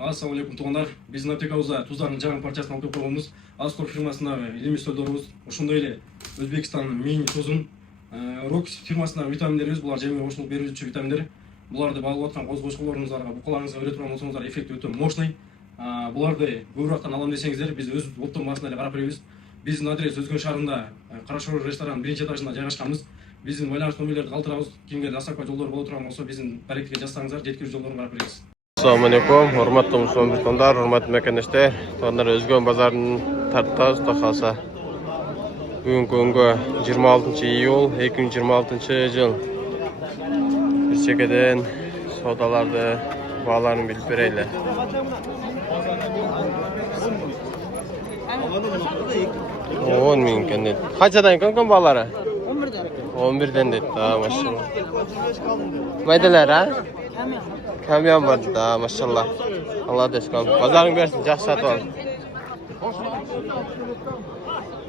Assalamu alaikum туғандар. Біздің аптекабызда тұздардың жаңа партиясын алып қойғанбыз. Аскор фирмасындағы илимис төлдеріміз, ошондой эле Өзбекстан мини тозун, Рокс фирмасындағы витаминдерибиз. Булар жеме ошолук берүүчү витаминдер. Буларды багып аткан коз кошколоруңуздарга, букаларыңызга бере турган болсоңуздар эффекти өтө мощный. Буларды көбүрөөктөн алам десеңиздер, биз өз оттон башында эле карап беребиз. Биздин адрес Өзгөн шаарында Карашор ресторан 1-этажында жайгашканбыз. Биздин байланыш номерлерди калтырабыз. Кимге дассакка жолдор боло турган болсо, биздин барекетке жазсаңыздар, жеткирүү жолдорун карап беребиз. Assalamu alaikum, hurmatli musulmonlar, hurmatli mekandoshlar. To'g'ri O'zgon bozorining tartibida qolsa. Bugungi kunga 26-iyul 2026-yil. Bir chekadan savdolarda baholarni bilib beraylik. 10 ming ekan. Qanchadan ekan baholari? 11dan dedi. Maşallah. Maydalar ha? Kamyon var da maşallah. Allah deskan. Pazarın versin, yaxşı satıb al.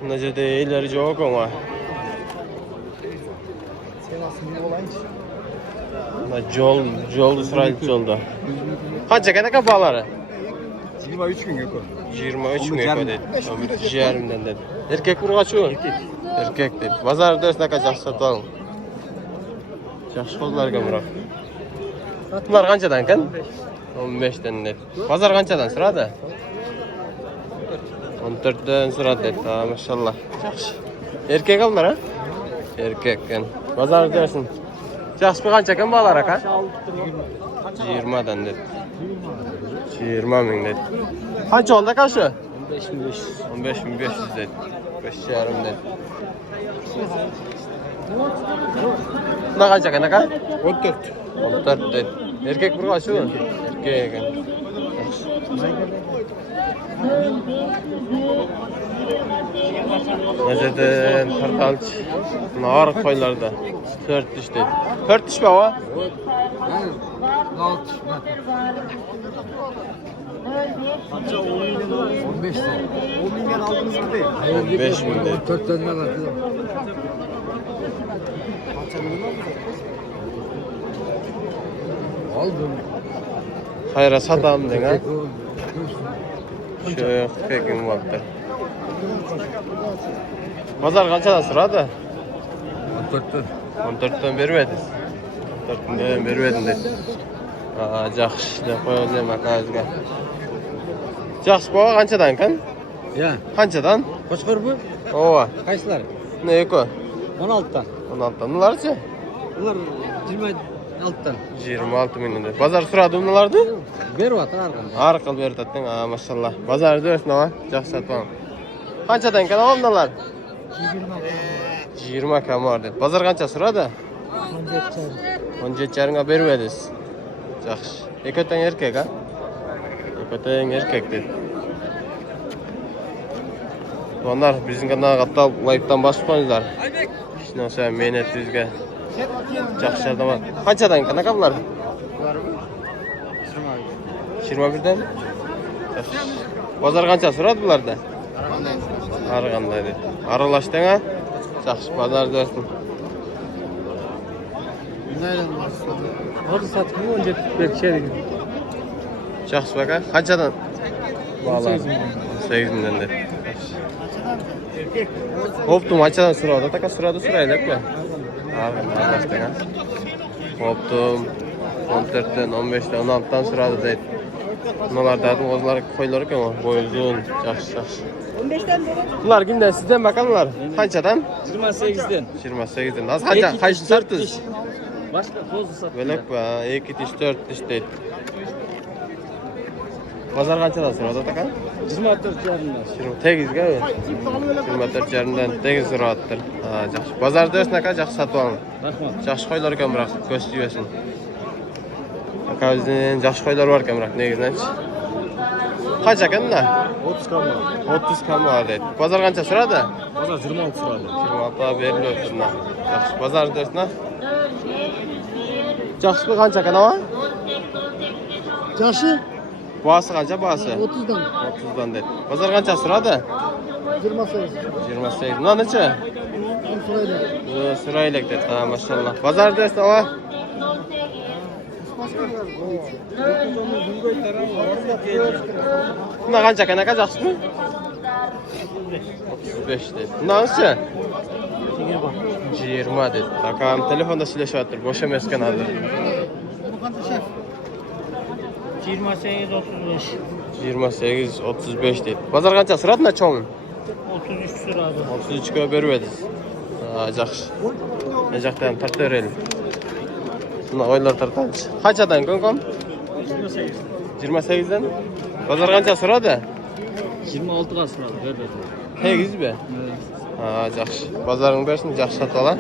Bunda жерде иleri жоқ оңа. Жолды сұрайды жолда. Қанша екен балары? 23 gün yok. 23 gün yok dedi. 11,5'den dedi. Erkek mi kaçıyor? Erkek dedi. Pazarda örsün aka yaxşı satıb alın. Yaxşı qollar ekan bırak. Bunlar qanchadan ekan? 15'den dedi. Pazar qanchadan sırada? 14'den sırada dedi. Ha maşallah. Yaxşı. Erkek aldılar ha? Erkek ekan. Pazar dersin. Yaxşı qancha ekan balalar aka? 20'dan dedi. 20 ming dedi. Qancha oldu aka shu? 15.500 dedi. 5,5 dedi. Bunlar qancha ekan aka? 14. 14 dedi. Erkek bir kaçı mı? Erkek ekan. Neceden tartalç nar koylarda 4 diş dedi. 4 diş mi o? 15 lira. 10 milyar aldınız mı değil? 15 bin dedi. 4 tane var. Aldım. Hayra satam den ha. Şu pekin vardı. Pazar kaçadan sırada? 14'ten. 14'ten vermediniz. 14'ten vermedin dedi. Aa, yaxşı. Qo'yalım akazga. Yaxşı qo'ya qanchadan kan? Ya. Qanchadan? Qo'shqor bu? Ova. Qaysilar? Ne eko? 16'dan. 16'dan. Bunlarca? Ular 26'dan. 26 milyon dedi. Pazar sırada bunlardı? Beryapti arqan. Arqal bertatding. Ha, maşallah. Pazarda örsün ha. Yaxşı satmam. Qanchadan kan bunlar? 20 kam var dedi. Pazar qancha sırada? 17,5'ga bermediniz. Yaxşı. Ekotan erkek ha? Ekotan erkek dedi. Onlar bizim kanalga atalib like'dan basıp qo'yinglar. Shundan so'ng mehnat bizga yaxshi yordam. Qanchadan kan aka bular? 21'den. Pazar qancha so'radi bularda? Har qanday dedi. Aralashding ha? Yaxshi pazarda o'rsin. Hadi satqın önce bekçedik. Yaxshi aka. Qanchadan? Bağlar. 8 milyon dedi. Hoptum qanchadan so'radi? Aka so'radi so'raylik-ku. Aralashding ha? Hoptum 14'ten, 15'ten, 16'dan so'radi deydi. Bulardan o'zlari qo'ylar ekan, bo'y uzun, yaxshi. 15'ten dolar. Bular kimdan? Sizdan bakanlar? Qanchadan? 28'den. 28'den. Az qancha? Qaysi sortiz? Başka tozu satın. Belak va 2 tish, 4 tish deydi. Pazar qanchadan so'radi aka? 24 yarımdan. 28'ga. 24 yarımdan tegiz so'rayapti. Ha, yaxshi. Pazarda o'sna aka yaxshi sotib oling. Rahmat. Yaxshi qo'ylar ekan biroq ko'z tiymasin. Akazning yaxshi qo'ylar bor ekan biroq negizdanchi. Qancha ekanda? 30 kalma. 30 kam bor deydi. Pazar qancha so'radi? Pazar 26 sırayla. 26 berilibdi shunda. Yaxshi. Pazarda o'sna. Yaxshi qancha ekan ama? Yaşı Bahası qancha bahası? 30'dan. 30'dan dedi. Pazar qancha so'radi? 28. 28. Buna necha? 10 sırayla. Sırayla dedi. Ha maşallah. Pazarda o'sna. Buna kancha kanaka jakşy mı? 35 dedi. Bundançı? 20 dedi. Bakalım telefonda söyleşiyordur. Boş emesken hazır. 28-35. 28-35 dedi. Bazar kancha sıradın çoğun? 33 sıradı. 33 kö beribediz. Jakşy. Ejaktan tartı verelim. Buna oylar tartanç. Kaçadan konkom? 28. 28'den. Bazar kancha sıradı? 26'ga sıradı. Böyle. 8 be. Jakşy. Bazarın bersin jakşy satıp ala.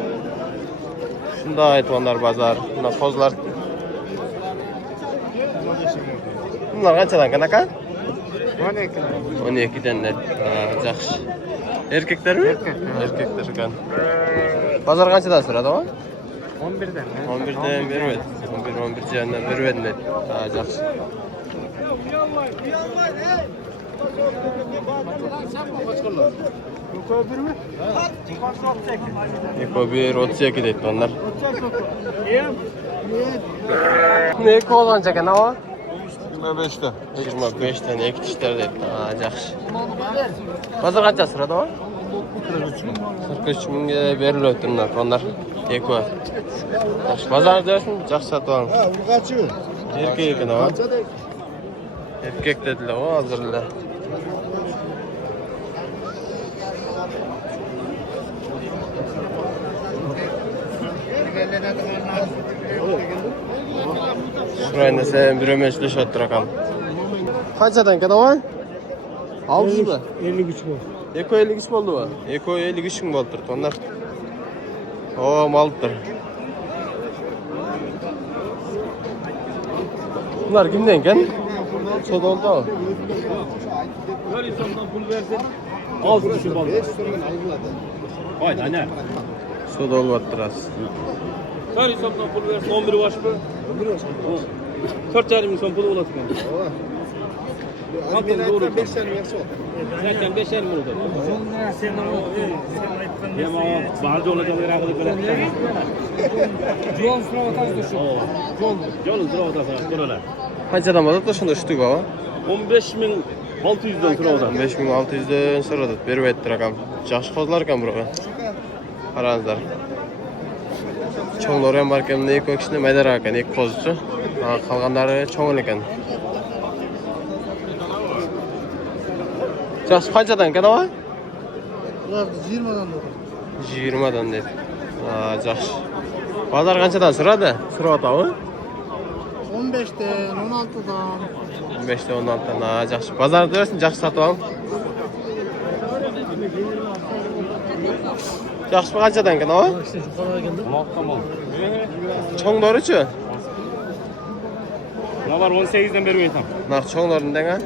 Şunda aytwanlar bazar. Buna kozlar. Bunlar kançadan kanaka? 12'den de. Jakşy. Erkekler mi? Erkekler kan. Bazar kançadan sıradı ama? 11'den. 11'den beribedi. 11 cihandan beribedin dedi. Jakşy. Eko 1-32 dedi onlar. Ne kozanca kan ama? 25'te. 25'ten iki dişler dedi. Jakşy. Bazar kança sırada var? 43 mingge berilip turlar onlar. Eko. Bazar dersin, jakşy satıp alın. Urgaçı. Erkek ekan ama. Erkek dediler o hazırlar. Şurayında sen bir ömeçli şat bırakalım. Kaçadan kadar var? 600 mı? 53 bu. Eko 53 oldu mu? Eko 53 mü oldu onlar? O maldır. Bunlar kimden kan? Soda oldu mu? Her insandan pul versin. 6 kişi var. Haydi anne. Soda olmadı az. Her insandan pul versin. 11 baş mı? 4,5 milyon pulu ulaştı. Zaten 5 tane versin. Zaten 5 tane oldu. Ya bazı olacak herhalde böyle. Yol sıra vatandaşı şu. Yol sıra vatandaşı böyle. Kaçadan var da şunda düştük baba. 15.600'den sonra odan. 5600'den sonra da berip ettir rakam. Jakşy kozlar kan buраga. Qaranızlar. Çoğlar hem barkan ne eko kişine medar ekan, ek kozçu. Kalgandары çoğun ekan. Jakşy kançadan kan ama? Ular 20'dan da. 20'dan dedi. Jakşy. Bazar kançadan sırada? Sırap atabı? 15'ten, 16'dan. 15'te 16'dan. Jakşy. Bazar dersin jakşy satıp alın. Jakşy kançadan kan ama? Tamam. Çoğları-çu? Ne var 18'den beri oynatam. Nak çoğlarından ha?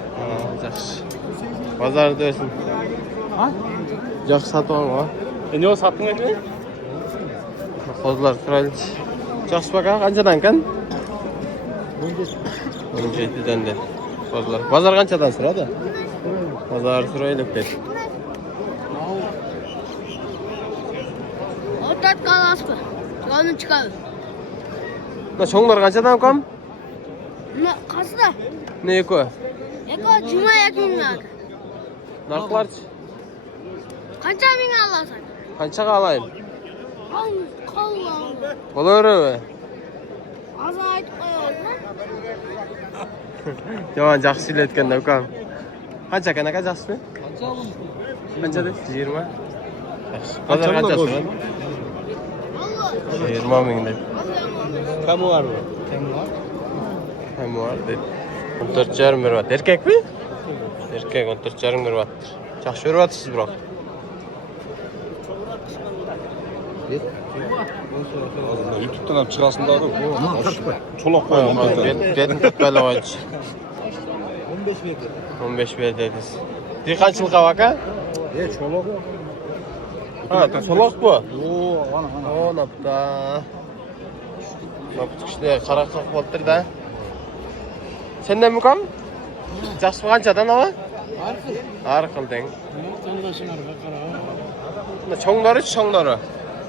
Jakşy. Bazar dersin. Ha? Jakşy satıp alın ha? Ne o sattın etti? Kozlar turaylı. Jakşy baka kançadan kan? 17'den de. Kozlar. Bazar kançadan sırada? Bazar turaylı dedi. Ortak kalasın. Canını çıkar. Na çoğlar kançadan kam? Ne kasda? Ne eko? Eko cuma yakınlar. Narklar Kanca bin Allah sen. kança kalayın? Kallan. Olur mu? Az ayet koyuyor. Yaman jakşy iletkende kam. Kança kanaka jakşy mı? Kança de? 20. Bazar kança sorun? Allah. 20 ming dedi. Kamu var mı? Hem var dedi. 14,5 berbat. Erkek mi? Erkek 14,5 berbattır. Jakşy berbatsız biroq. YouTube'dan hep çıkarsın da çolak koyalım. Betin tutmalı oyuncu. 15 ver dediniz. Dikançılık vaka? Çolak. Ha, solak bu. Oo, ana. O napta. Napta işte qara qaq boldur da. Senden mi kam? Jakşy kançadan ama? Arqıldın. Tandaşın arka kara. Çoğları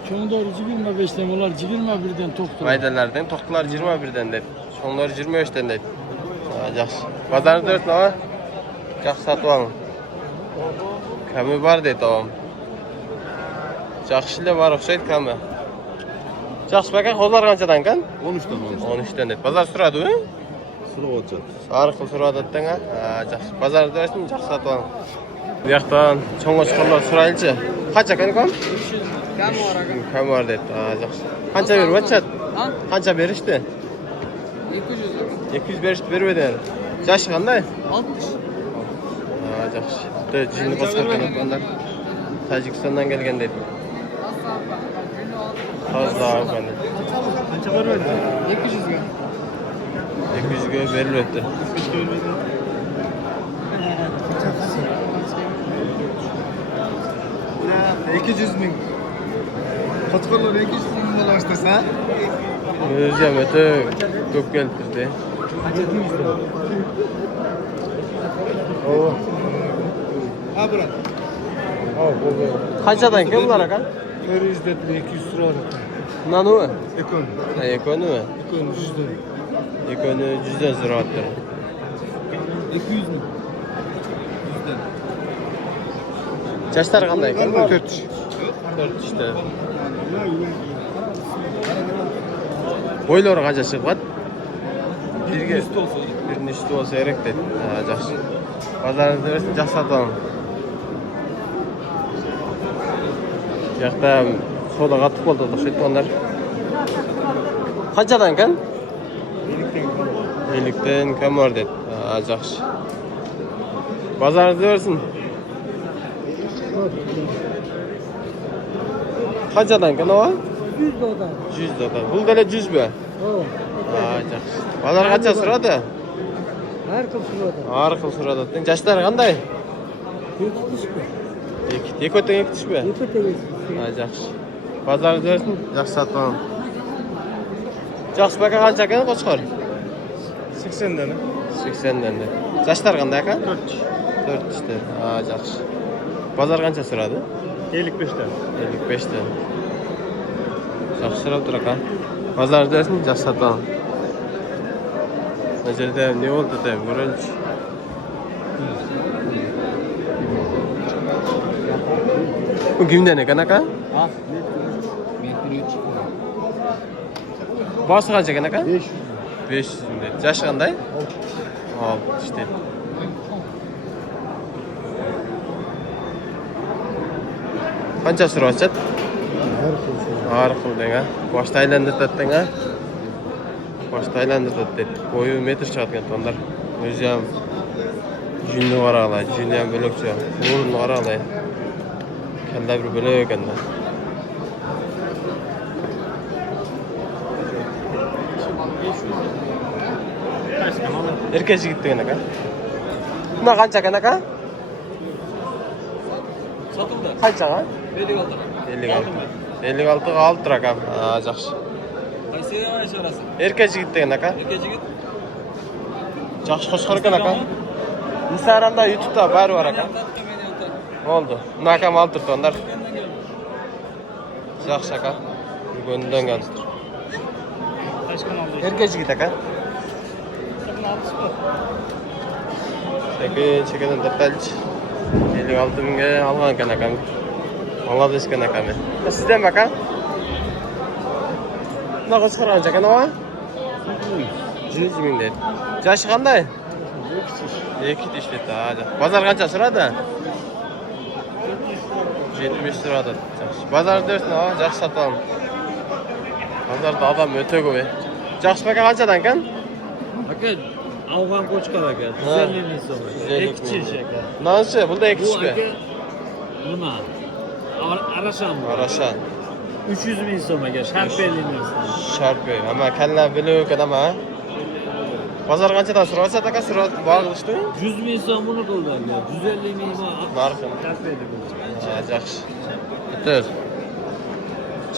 Çoğun doğru 25'ten olar 21'den toktur. Maydalardan, toqlar 21'den dedi. Şonlar 25'ten deydi. Ha, yaxşı. Bazarda dörtün ama. Yaxşı satып alın. Kami var deydi oğlum. Yaxşılar var oxşaydı kami. Yaxşı bakan qozlar qanchadan kan? 13'ten 13'ten deydi. Bazar süradi mi? Sıra olacak. Arqıl suradatdan ha. Yaxşı. Bazarda dörtün yaxşı satып alın. Bu yoqdan cho'ng'a chiqarlar surayilchi. Qancha kan kom? Kam var deydi. Ha, yaxşı. Qancha berib atchat? Qancha berishdi? 200 berishdi, bermedi. Yaşı qanday? 60. Ha, yaxşı. Jinni boshqargan odamlar Tojikistondan kelgan deydi. Toza olgan. Qancha bermedi? 200 ga. 200 ga berilibdi. 200 ming. Qo'chqorlar 200 ming bo'lar istasa. O'zi ham o'ta ko'p keltirdi. Ha, brat. Qanchadan kim bular aka? 100 deb 200 so'radi. Nanimi? Ekon. Ha, ekonimi? Ekon 100 dan. Ekoni 100 dan so'rayapti. 200 ming. Yoshlar qanday ekan? 4. 4 işte. Boylari qancha chiqadi? Birga bir nechta bo'lsa kerak dedi. Ha, yaxshi. Bozorda yaxshi sotaman. Yoqda soda qatib qoldi, o'xshaydi onlar. Qanchadan kan? 50dan kam bor dedi. Ha, yaxshi. Bozorda bersin. Qanchadan kan o? 100 dodan. 100 dodan. Bu da 100 mi? Ha, yaxshi. Bozor qancha so'radi? Har xil suradi. Har xil so'radi. Yoshlar qanday? Tekitishmi? Ekotan ekitishmi? Tekitishmi? Ha, yaxshi. Bozorda bersin, yaxshi sotib. Yaxshi baka qancha ekan qo'chqor? 80 dan. 80 dan. Yoshlar qanday ekan? 4 işte. Ha, yaxshi. Bozor qancha so'radi? 55 dan. 55 dan. Yaxshi so'rab tur aka. Bozorda bersin, yaxshi sotib. Najerde ne oldu da vuruş? Bu kimden ne kanaka? Ha. Metri 3. Bası kaç kanaka? 500. 500 milyon. Yaş kanday? 6 işte. Qancha so'rayapsiz? Har xil denga. Boshda aylantirib ha. Boshda aylantirib. Bo'yi metr chiqadigan tonlar. O'zi ham jinni qarag'lar, jinni ham bo'lakcha. O'rin qarag'lar. Kalla bir bo'lak ekanda. Erkek yigit degan aka. Buna qancha ekan aka? Satıldı. Qanchaga? 56. 56. 56 ga 6 rakam. Ha, yaxshi. Qaysi ayşarası? Erkek yigit degan aka. Erkek yigit. Yaxshi qo'shqor ekan aka. Instagramda, YouTube'da bari bor aka. Oldu. Buni akam olib turibdi onlar. Yaxshi aka. Bugundan keldi. Erkek yigit aka. Çekenin detalj 56 mingga algan ekan akam. Bangladesh ekan akam. Sizdan aka? Nima qo'shqor qancha ekan o? 100 ming dedi. Yoshi qanday? 2 işte hadi. Bozor qancha so'radi? 70 so'radi. Bozorda o'sni, yaxshi sotaman. Bozorda odam o'ta ko'p. Yaxshi aka qanchadan ekan? Aka Afgan qo'chqor aka. 150 ming so'm. Ekchish aka. Nanchi, bunda ekishmi? Nima? Arashan. Arashan. 300 ming so'm aka. Sharpeli narsa. Sharpi. Ama kalla bilib kadama. Bozor qanchadan so'raysiz aka? So'rab bog'lishdimi? 100 ming so'm buni qildi aka. 150 ming narxi. Sharpeli bu. Ha, yaxshi. Bitir.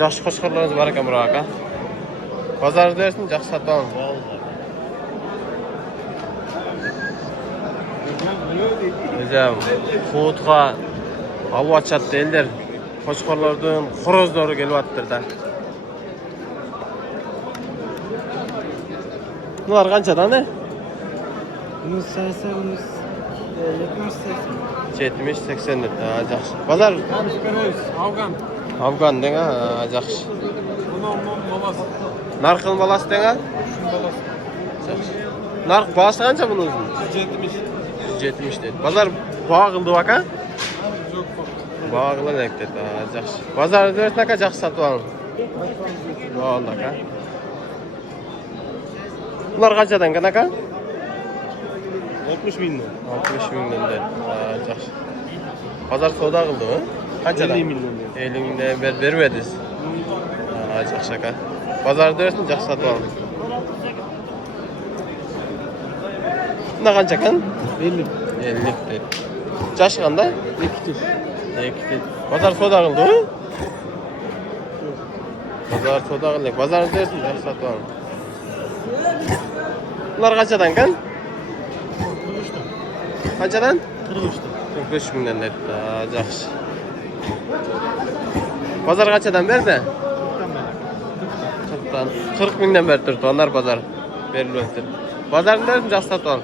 Yaxshi qo'shqorlaringiz bor ekan bura aka. Bozorda dersin, yaxshi sotaman. Hocam, Xo'tqa havo chatda eldir. Qo'shqorlardan xorozlari kelyaptir-da. Bunlar qanchadan? Bunu saysanız 70-80 dedi. Ha, yaxshi. Bazar Afgan. Afgan deng, ha, yaxshi. Narxın balası deng, ha? Narx bahası qancha bunun o'zi? 170 dedi. Bazar bağıldı bak, ha? Bağılan dedi. Ha, yaxshi. Bazarda dörtne qancha yaxshi satib oldim. Bo'ldi aka. Bunlar qanchadan kan aka? 60 mingdan. 60 mingdan dedi. Ha, yaxshi. Bazar savdo qildimi? Qanchadan? 50 mingdan. 50 mingdan berib edingiz. Ha, yaxshi aka. Bazarda dörtne yaxshi satib oldim. Bunlar qancha kan? 50. 50 dedi. Yaşı qanday? 2 2 dedi. Bazar savdo qildimi? Bazar savdo qildik. Bazarda dörtne yaxshi satib oldim. Bunlar qanchadan kan? Qanchadan? 45 mingdan dedi. Ha, yaxshi. Bazar qanchadan berdi? 40 mingdan berib turibdi. Onlar bazar berilib o'tdi. Bazarda yaxshi satib ol.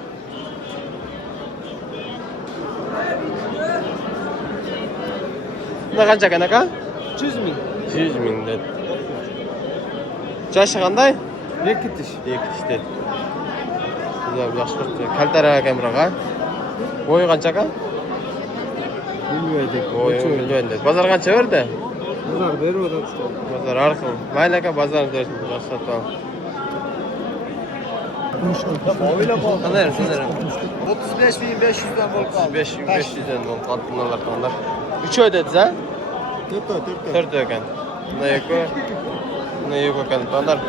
Bunlar qancha kan aka? 100 ming. 100 ming dedi. Yaşı qanday? Bekitish. 2 kishi dedi. Güzel, yaxshi qilibdi. Kaltara kameraga. Bo'yi qancha aka? Bilmaydik. Bo'yi bilmaydi. Bazar qancha berdi? Bular berib Bazar arqim. Mayli aka bazar dersin. Yaxshi satib ol. Qanday sizlar? 35.500'dan bo'lib qoldi. 5500'dan bo'lib qoldi bunlar tonlar. 3 oy dediz ha? 4 oy ekan. Bunday yo'q ekan tonlar.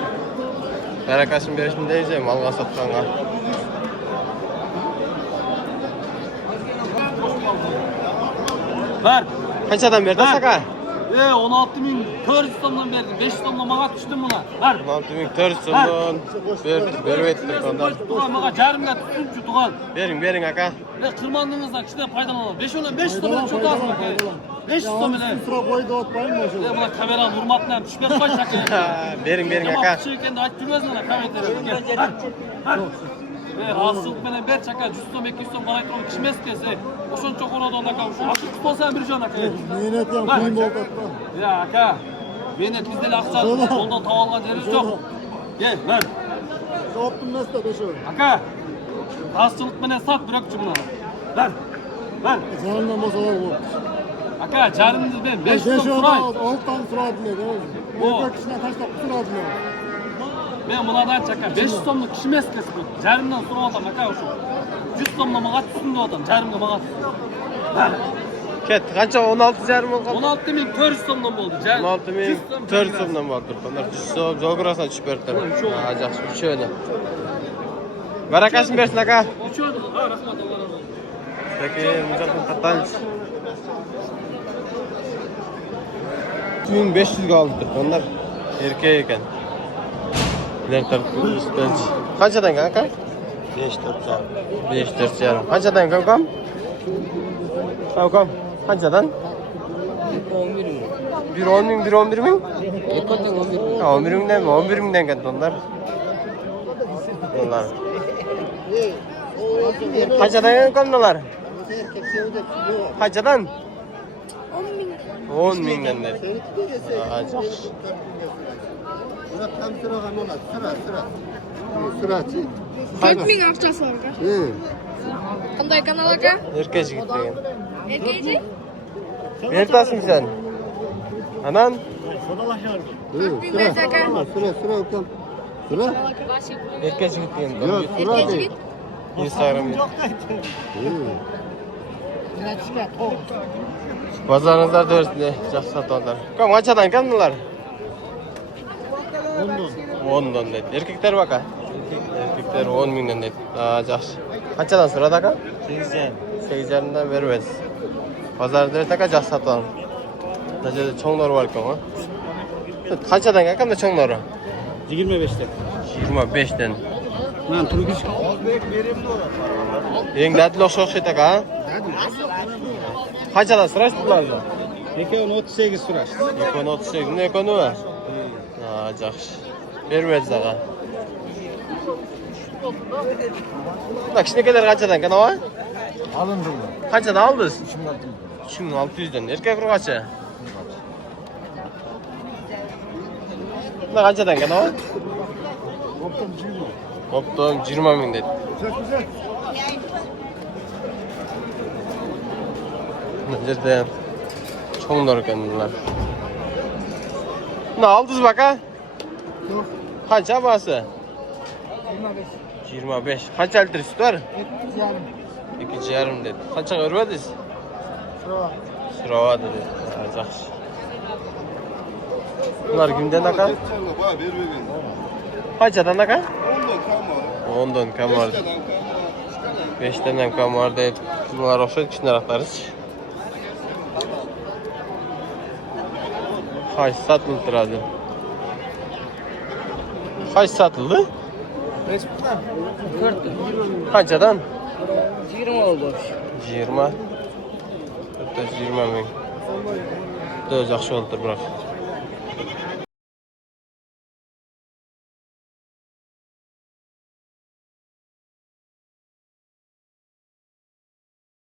Barakasini berishni deysiz, malga sotganga. Ver. Qanchadan berdi aka? 16.400 so'mdan berdim. 500 so'mdan mağa tushdim buna. Ver. 6400 so'mdan berib etdi tonlar. Tug'an mağa jarımga tutsunchu tug'an. Bering aka. Qirmandingizdan kichkina foydalanadi. 5 so'mdan cho'tasizmi aka? 500 so'm bilan. Sıra qo'ydi otmaymi o'sha? Bular kamerani hurmatlan tushib qo'yish aka. Bering aka. Yaxshi ekanda aytib turmasizlar kamerada. Asılık bilen ber çaka 100 so'm 200 so'm bana aytib kishmas kelsa, o'shuncha qo'radan aka, shu ochiq tutolsan bir jon aka. Mehnat ham qiyin bo'ldi. Ya aka, mehnat bizda aqsa ondan tavalgan yerimiz yo'q. Gel, ver. Sotdim nasta o'sha. Aka, asılık bilen sat bırakçı bunu. Ver. Ver. Canımdan bo'lsa bo'ldi. Aka, jarimizni ben 500 so'm so'ray. 6 tane so'radim. Bu kishini tashlab so'radim. Ben bunlardan çaka 500 so'mlik kishmas kelsa, jarimdan so'radim aka o'sha. 100 so'mdan mağa tutsin deyapman, jarimga mağa tutsin. Ver. Ket, qancha 16,5 ming qoldi? 16.400 so'mdan bo'ldi. 16,400 so'mdan bo'ldi. Bunlar 100 so'm jogirasini tushib berdi. Ha, yaxshi, 3 oyda. Barakasini bersin aka. 3 oyda. Ha, rahmat Alloh razı olsun. Peki, mujohid qatanch. 2500 ga oldi. Onlar erkek ekan. Bular tarafı istinch. Qanchadan aka? 5-4 yarim. Qanchadan kam? Kam. Qanchadan? 1 ming, 11 ming? 11 mingdan, 11 mingdan kan tonlar. Tonlar. Qanchadan kamdalar? Qanchadan? 10 mingdan dedi. Ha, yaxshi. Buna tam sıra mana sıra. Sırachi. 4 ming akçası var aka. Qanday kanal aka? Erkek yigit degan. Erkekçi? Ertasing sen. Anan? Sıra ukam. Sıra. Erkek yigit degan. Yo'q, sıra Erkekçi değil. git. Instagram. Bazaringizlarda o'rsizlar, yaxshi sotadilar. Kam qanchadan kamdilar? 10dan dedi. Erkeklar aka? Erkeklar 10 mingdan dedi. Ha, yaxshi. Qanchadan so'radi aka? 8 yarimdan berib bersiz. Bozorda aka yaxshi sotadi. Najada cho'nglar bor ekan, ha? Qanchadan akamda cho'nglari? 25'te. 25dan. Ben Turkish. Eng dadil o'xshaydi aka, ha? Qanchadan so'rashdilar? Ekon 38 so'rash. Ekon 38, ne ekonu? Ha, yaxshi. Berib bersiz aka. Bak kichkinalar qanchadan kanava? Alındı. Qanchadan oldingiz? 3600 dan. Erkak urg'achi. Bunlar qanchadan kanava? Koptum 20. Optom 20 ming dedi. Güzel güzel. Bu yerda cho'nglar ekan bunlar. Buni oldingiz aka? Yok. Qancha bahsi? 25. 25. Qancha litr sut bor? 2,5. 2,5 dedi. Qanchaga urmadingiz? Şuraya. Surova dedi. Yaxshi. Bunlar kimdan aka? Qanchadan aka? 10 dan kam var. 5 dan kam var dedi. Bunlar o'xshaydi kichkinaroqlari. Qaysi sotilib turadi? Qaysi sotildi? Qanchadan? 20 oldu. 20. Bitta 20 ming. Juda yaxshi oldi biroq.